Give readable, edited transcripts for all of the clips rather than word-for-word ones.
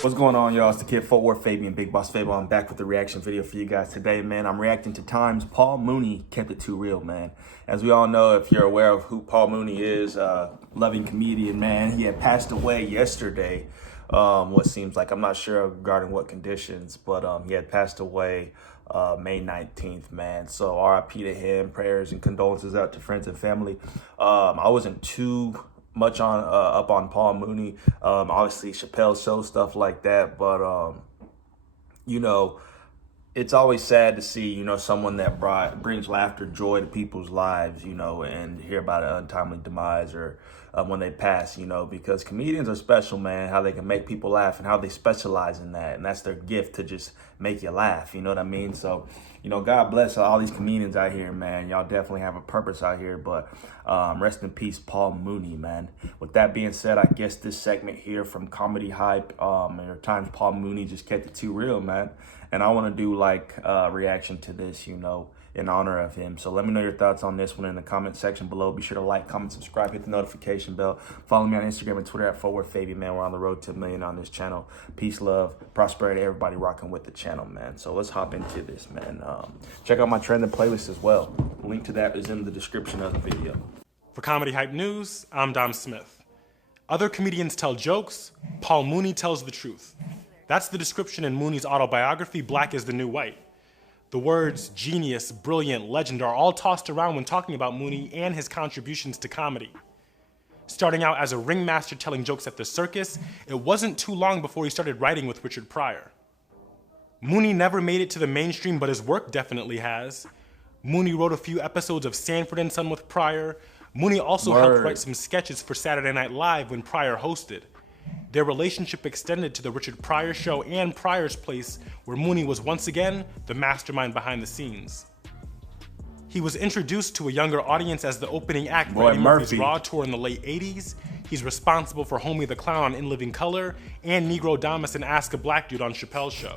What's going on, y'all? It's the kid FortWorthFabian, BigBossFabo. I'm back with a reaction video for you guys today, man. I'm reacting to times Paul Mooney kept it too real, man. As we all know, if you're aware of who Paul Mooney is, loving comedian, man. He had passed away yesterday. What seems like, I'm not sure regarding what conditions, but he had passed away May 19th, man. So RIP to him. Prayers and condolences out to friends and family. I wasn't too much on up on Paul Mooney, obviously Chappelle's show, stuff like that, but you know, it's always sad to see, you know, someone that brings laughter, joy to people's lives, you know, and hear about an untimely demise or when they pass, you know, because comedians are special, man, how they can make people laugh and how they specialize in that. And that's their gift, to just make you laugh. You know what I mean? So, you know, God bless all these comedians out here, man. Y'all definitely have a purpose out here, but rest in peace, Paul Mooney, man. With that being said, I guess this segment here from Comedy Hype, there are times Paul Mooney just kept it too real, man. And I want to do like a reaction to this, you know, in honor of him. So let me know your thoughts on this one in the comment section below. Be sure to like, comment, subscribe, hit the notification bell. Follow me on Instagram and Twitter at FortWorthFabian, man. We're on the road to 1 million on this channel. Peace, love, prosperity, everybody rocking with the channel, man. So let's hop into this, man. Check out my trending playlist as well. Link to that is in the description of the video. For Comedy Hype News, I'm Dom Smith. Other comedians tell jokes, Paul Mooney tells the truth. That's the description in Mooney's autobiography, Black is the New White. The words genius, brilliant, legend are all tossed around when talking about Mooney and his contributions to comedy. Starting out as a ringmaster telling jokes at the circus, it wasn't too long before he started writing with Richard Pryor. Mooney never made it to the mainstream, but his work definitely has. Mooney wrote a few episodes of Sanford and Son with Pryor. Mooney also helped write some sketches for Saturday Night Live when Pryor hosted. Their relationship extended to the Richard Pryor Show and Pryor's Place, where Mooney was once again the mastermind behind the scenes. He was introduced to a younger audience as the opening act for Eddie Murphy's Raw tour in the late 80s. He's responsible for Homie the Clown on In Living Color and negrodamus and Ask a Black Dude on Chappelle's Show.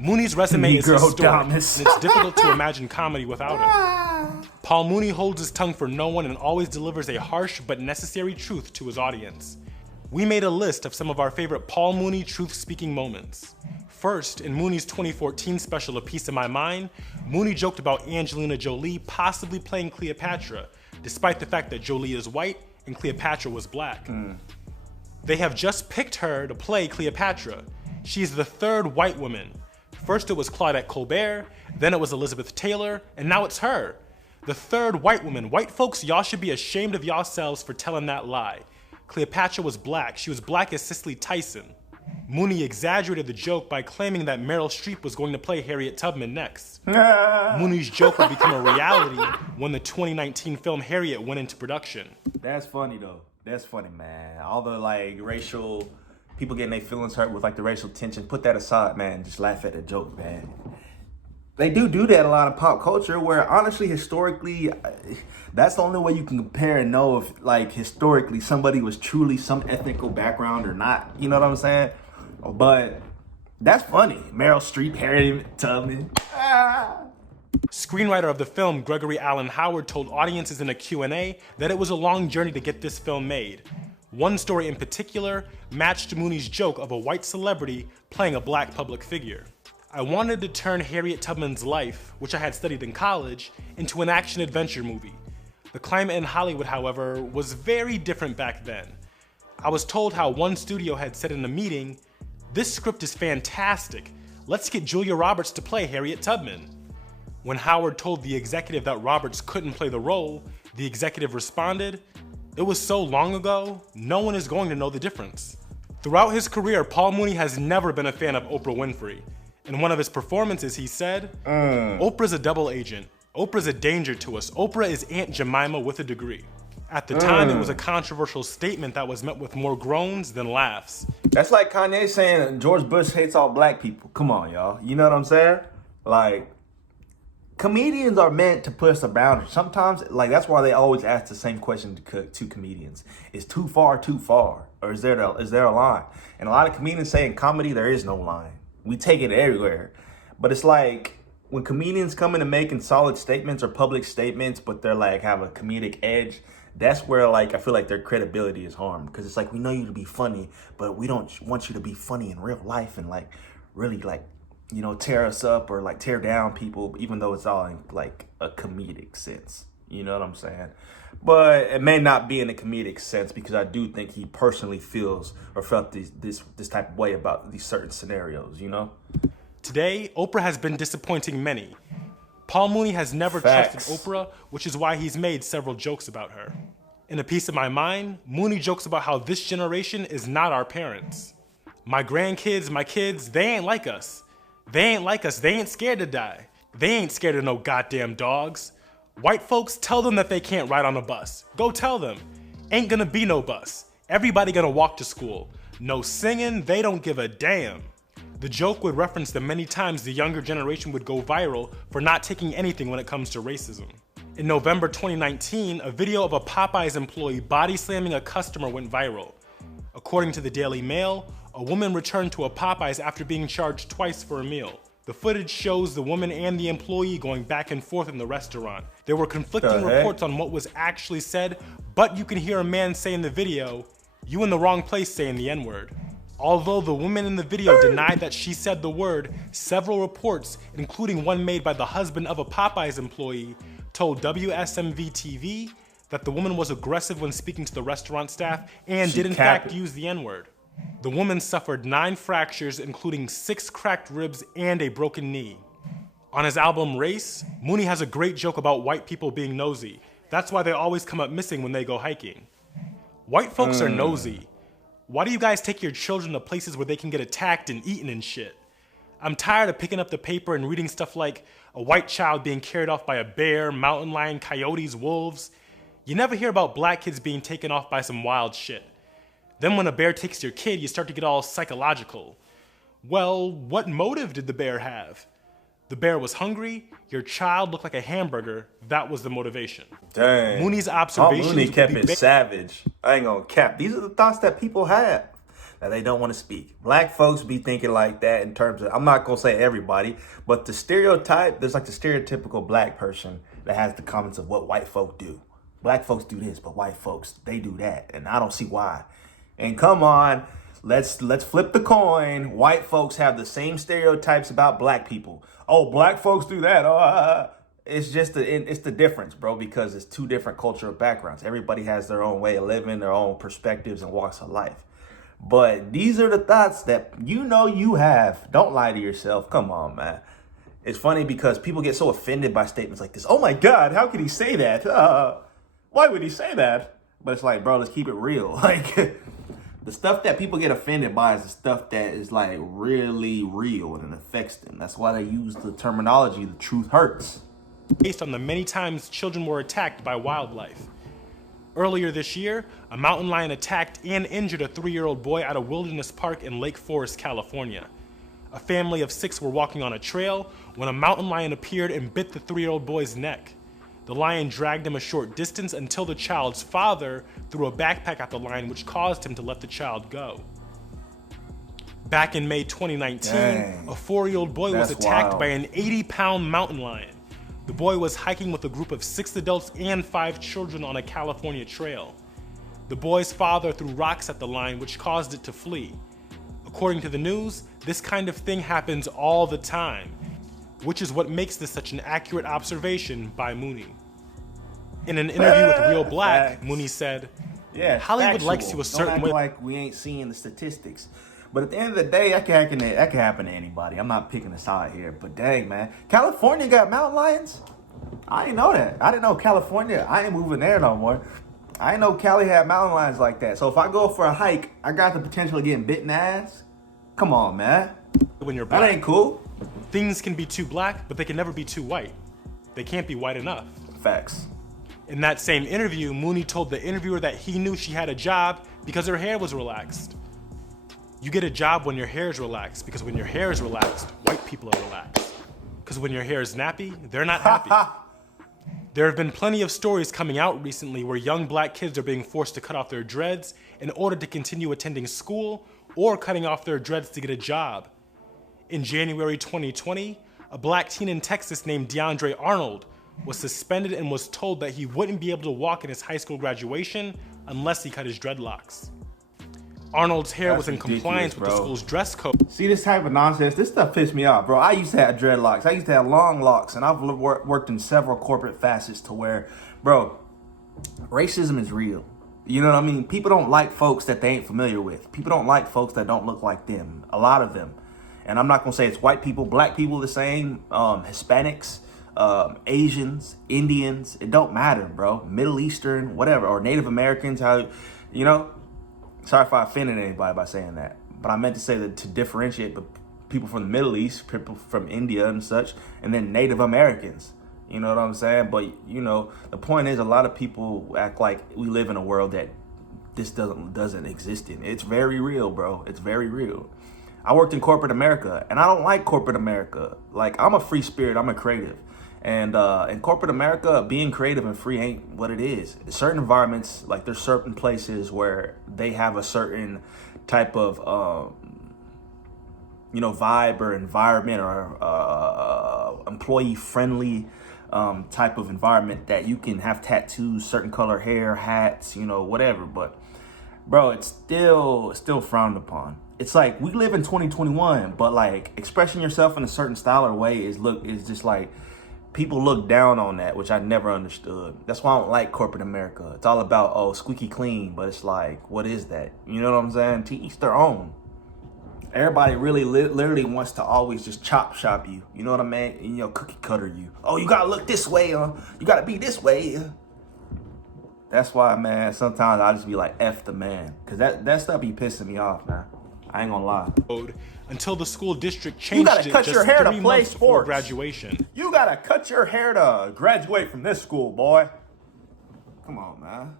Mooney's resume is historic, and it's difficult to imagine comedy without him. Paul Mooney holds his tongue for no one and always delivers a harsh but necessary truth to his audience. We made a list of some of our favorite Paul Mooney truth-speaking moments. First, in Mooney's 2014 special A Piece of My Mind, Mooney joked about Angelina Jolie possibly playing Cleopatra, despite the fact that Jolie is white and Cleopatra was black. They have just picked her to play Cleopatra. She's the third white woman. First it was Claudette Colbert, then it was Elizabeth Taylor, and now it's her. The third white woman. White folks, y'all should be ashamed of yourselves for telling that lie. Cleopatra was black. She was black as Cicely Tyson. Mooney exaggerated the joke by claiming that Meryl Streep was going to play Harriet Tubman next. Mooney's joke would become a reality when the 2019 film Harriet went into production. That's funny, though. That's funny, man. All the, like, racial people getting their feelings hurt with, like, the racial tension. Put that aside, man. Just laugh at the joke, man. They do that a lot of pop culture, where honestly, historically, that's the only way you can compare and know if, like, historically somebody was truly some ethnical background or not. You know what I'm saying? But that's funny. Meryl Streep, Harriet Tubman. Screenwriter of the film, Gregory Allen Howard, told audiences in a Q&A that it was a long journey to get this film made. One story in particular matched Mooney's joke of a white celebrity playing a black public figure. I wanted to turn Harriet Tubman's life, which I had studied in college, into an action-adventure movie. The climate in Hollywood, however, was very different back then. I was told how one studio had said in a meeting, "This script is fantastic. Let's get Julia Roberts to play Harriet Tubman." When Howard told the executive that Roberts couldn't play the role, the executive responded, "It was so long ago, no one is going to know the difference." Throughout his career, Paul Mooney has never been a fan of Oprah Winfrey. In one of his performances, he said, "Oprah's a double agent. Oprah's a danger to us. Oprah is Aunt Jemima with a degree." At the time, it was a controversial statement that was met with more groans than laughs. That's like Kanye saying George Bush hates all black people. Come on, y'all. You know what I'm saying? Like, comedians are meant to push a boundary. Sometimes, like, that's why they always ask the same question to comedians. Is too far too far? Or is there a line? And a lot of comedians say in comedy, there is no line. We take it everywhere. But it's like, when comedians come into making solid statements or public statements, but they're like, have a comedic edge, that's where like I feel like their credibility is harmed, because it's like, we know you to be funny, but we don't want you to be funny in real life and like really like, you know, tear us up or like tear down people, even though it's all in like a comedic sense. You know what I'm saying? But it may not be in a comedic sense, because I do think he personally feels or felt this type of way about these certain scenarios, you know? Today, Oprah has been disappointing many. Paul Mooney has never trusted Oprah, which is why he's made several jokes about her. In A Piece of My Mind, Mooney jokes about how this generation is not our parents. My grandkids, my kids, they ain't like us. They ain't like us, they ain't scared to die. They ain't scared of no goddamn dogs. White folks, tell them that they can't ride on a bus. Go tell them. Ain't gonna be no bus. Everybody gonna walk to school. No singing, they don't give a damn. The joke would reference the many times the younger generation would go viral for not taking anything when it comes to racism. In November 2019, a video of a Popeyes employee body slamming a customer went viral. According to the Daily Mail, a woman returned to a Popeyes after being charged twice for a meal. The footage shows the woman and the employee going back and forth in the restaurant. There were conflicting reports on what was actually said, but you can hear a man say in the video, "You in the wrong place saying the N-word." Although the woman in the video denied that she said the word, several reports, including one made by the husband of a Popeyes employee, told WSMV-TV that the woman was aggressive when speaking to the restaurant staff and did in fact use the N-word. The woman suffered 9 fractures, including 6 cracked ribs and a broken knee. On his album Race, Mooney has a great joke about white people being nosy. That's why they always come up missing when they go hiking. White folks are nosy. Why do you guys take your children to places where they can get attacked and eaten and shit? I'm tired of picking up the paper and reading stuff like a white child being carried off by a bear, mountain lion, coyotes, wolves. You never hear about black kids being taken off by some wild shit. Then when a bear takes your kid, you start to get all psychological. Well, what motive did the bear have? The bear was hungry, your child looked like a hamburger, that was the motivation. Dang. Mooney's observations Mooney kept it savage. I ain't gonna cap. These are the thoughts that people have that they don't want to speak. Black folks be thinking like that in terms of, I'm not gonna say everybody, but the stereotype, there's like the stereotypical black person that has the comments of what white folk do. Black folks do this, but white folks, they do that. And I don't see why. And come on, let's flip the coin. White folks have the same stereotypes about black people. Oh, black folks do that. It's just it's the difference, bro, because it's two different cultural backgrounds. Everybody has their own way of living, their own perspectives and walks of life. But these are the thoughts that you know you have. Don't lie to yourself. Come on, man. It's funny because people get so offended by statements like this. Oh my God, how could he say that? Why would he say that? But it's like, bro, let's keep it real. Like, the stuff that people get offended by is the stuff that is like really real and it affects them. That's why they use the terminology, the truth hurts. Based on the many times children were attacked by wildlife. Earlier this year, a mountain lion attacked and injured a 3-year-old boy at a wilderness park in Lake Forest, California. A family of 6 were walking on a trail when a mountain lion appeared and bit the 3-year-old boy's neck. The lion dragged him a short distance until the child's father threw a backpack at the lion, which caused him to let the child go. Back in May 2019, a 4-year-old boy was attacked by an 80-pound mountain lion. The boy was hiking with a group of 6 adults and 5 children on a California trail. The boy's father threw rocks at the lion, which caused it to flee. According to the news, this kind of thing happens all the time, which is what makes this such an accurate observation by Mooney. In an interview with Real Black, Mooney said, Hollywood likes you a certain way. Like we ain't seeing the statistics. But at the end of the day, that can happen to anybody. I'm not picking a side here, but dang, man. California got mountain lions? I didn't know that. I didn't know California. I ain't moving there no more. I didn't know Cali had mountain lions like that. So if I go for a hike, I got the potential of getting bitten ass? Come on, man. When you're black, that ain't cool. Things can be too black, but they can never be too white. They can't be white enough. Facts. In that same interview, Mooney told the interviewer that he knew she had a job because her hair was relaxed. You get a job when your hair is relaxed, because when your hair is relaxed, white people are relaxed. Because when your hair is nappy, they're not happy. There have been plenty of stories coming out recently where young black kids are being forced to cut off their dreads in order to continue attending school or cutting off their dreads to get a job. In January 2020, a black teen in Texas named DeAndre Arnold was suspended and was told that he wouldn't be able to walk in his high school graduation unless he cut his dreadlocks. Arnold's hair was in compliance with the school's dress code. See this type of nonsense? This stuff pissed me off, bro. I used to have dreadlocks. I used to have long locks, and I've worked in several corporate facets to where, bro, racism is real. You know what I mean? People don't like folks that they ain't familiar with. People don't like folks that don't look like them. A lot of them. And I'm not going to say it's white people, black people the same, Hispanics, Asians, Indians. It don't matter, bro. Middle Eastern, whatever, or Native Americans, how, you know. Sorry if I offended anybody by saying that. But I meant to say that to differentiate the people from the Middle East, people from India and such, and then Native Americans. You know what I'm saying? But, you know, the point is a lot of people act like we live in a world that this doesn't exist in. It's very real, bro. It's very real. I worked in corporate America, and I don't like corporate America. Like, I'm a free spirit. I'm a creative. And in corporate America, being creative and free ain't what it is. Certain environments, like there's certain places where they have a certain type of, you know, vibe or environment or employee-friendly type of environment that you can have tattoos, certain color hair, hats, you know, whatever. But, bro, it's still frowned upon. It's like we live in 2021, but like expressing yourself in a certain style or way is just like, people look down on that, which I never understood. That's why I don't like corporate America. It's all about, oh, squeaky clean, but it's like, what is that? You know what I'm saying? To each their own. Everybody really literally wants to always just chop shop you. You know what I mean? You know, cookie cutter you. Oh, you gotta look this way, you gotta be this way. That's why, man, sometimes I just be like, F the man. Cause that stuff be pissing me off, man. I ain't gonna lie. Until the school district changed it just 3 months before graduation. You gotta cut your hair to graduate from this school, boy. Come on, man.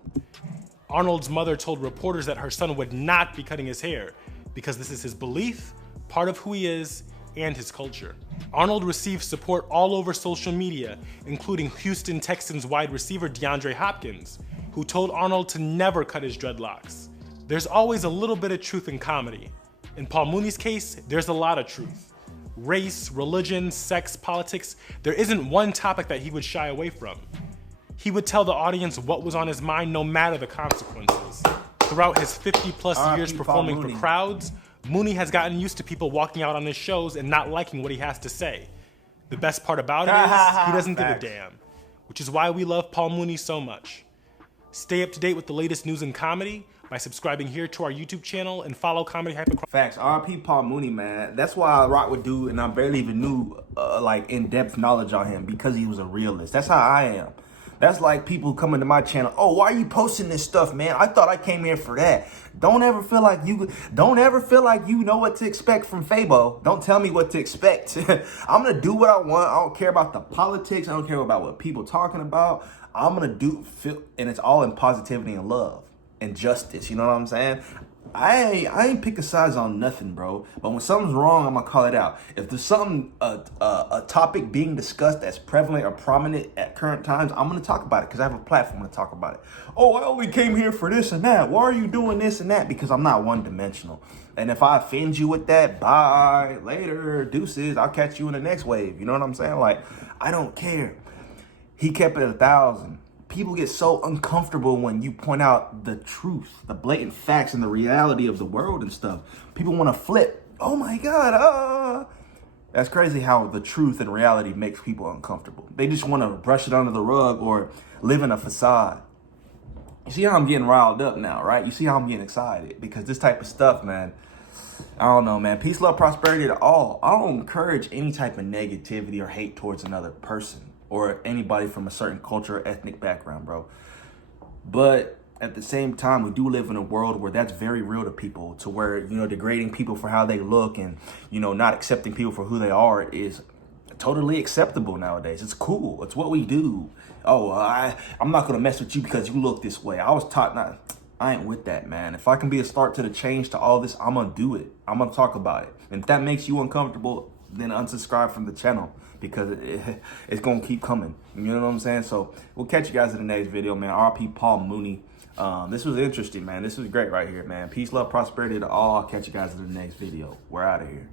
Arnold's mother told reporters that her son would not be cutting his hair because this is his belief, part of who he is, and his culture. Arnold received support all over social media, including Houston Texans wide receiver DeAndre Hopkins, who told Arnold to never cut his dreadlocks. There's always a little bit of truth in comedy. In Paul Mooney's case, there's a lot of truth. Race, religion, sex, politics, there isn't one topic that he would shy away from. He would tell the audience what was on his mind no matter the consequences. Throughout his 50+ years performing for crowds, Mooney has gotten used to people walking out on his shows and not liking what he has to say. The best part about it is he doesn't give a damn, which is why we love Paul Mooney so much. Stay up to date with the latest news in comedy by subscribing here to our YouTube channel and follow Comedy Hyper. Facts. R.I.P. Paul Mooney, man. That's why I rock with dude, and I barely even knew like in-depth knowledge on him because he was a realist. That's how I am. That's like people coming to my channel. Oh, why are you posting this stuff, man? I thought I came here for that. Don't ever feel like you know what to expect from Fabo. Don't tell me what to expect. I'm gonna do what I want. I don't care about the politics. I don't care about what people talking about. I'm gonna and it's all in positivity and love and justice. You know what I'm saying? I ain't picking sides on nothing, bro. But when something's wrong, I'm gonna call it out. If there's something, a topic being discussed that's prevalent or prominent at current times, I'm gonna talk about it because I have a platform to talk about it. Oh, I only came here for this and that. Why are you doing this and that? Because I'm not one-dimensional. And if I offend you with that, bye, later, deuces. I'll catch you in the next wave. You know what I'm saying? Like, I don't care. He kept it 1,000. People get so uncomfortable when you point out the truth, the blatant facts and the reality of the world and stuff. People want to flip. Oh my God. That's crazy how the truth and reality makes people uncomfortable. They just want to brush it under the rug or live in a facade. You see how I'm getting riled up now, right? You see how I'm getting excited because this type of stuff, man, I don't know, man. Peace, love, prosperity to all. I don't encourage any type of negativity or hate towards another person or anybody from a certain culture or ethnic background, bro. But at the same time, we do live in a world where that's very real to people, to where, you know, degrading people for how they look and, you know, not accepting people for who they are is totally acceptable nowadays. It's cool. It's what we do. Oh, I'm not going to mess with you because you look this way. I was taught not. I ain't with that, man. If I can be a start to the change to all this, I'm going to do it. I'm going to talk about it. And if that makes you uncomfortable, then unsubscribe from the channel because it's going to keep coming. You know what I'm saying? So we'll catch you guys in the next video, man. R.I.P. Paul Mooney. This was interesting, man. This was great right here, man. Peace, love, prosperity to all. I'll catch you guys in the next video. We're out of here.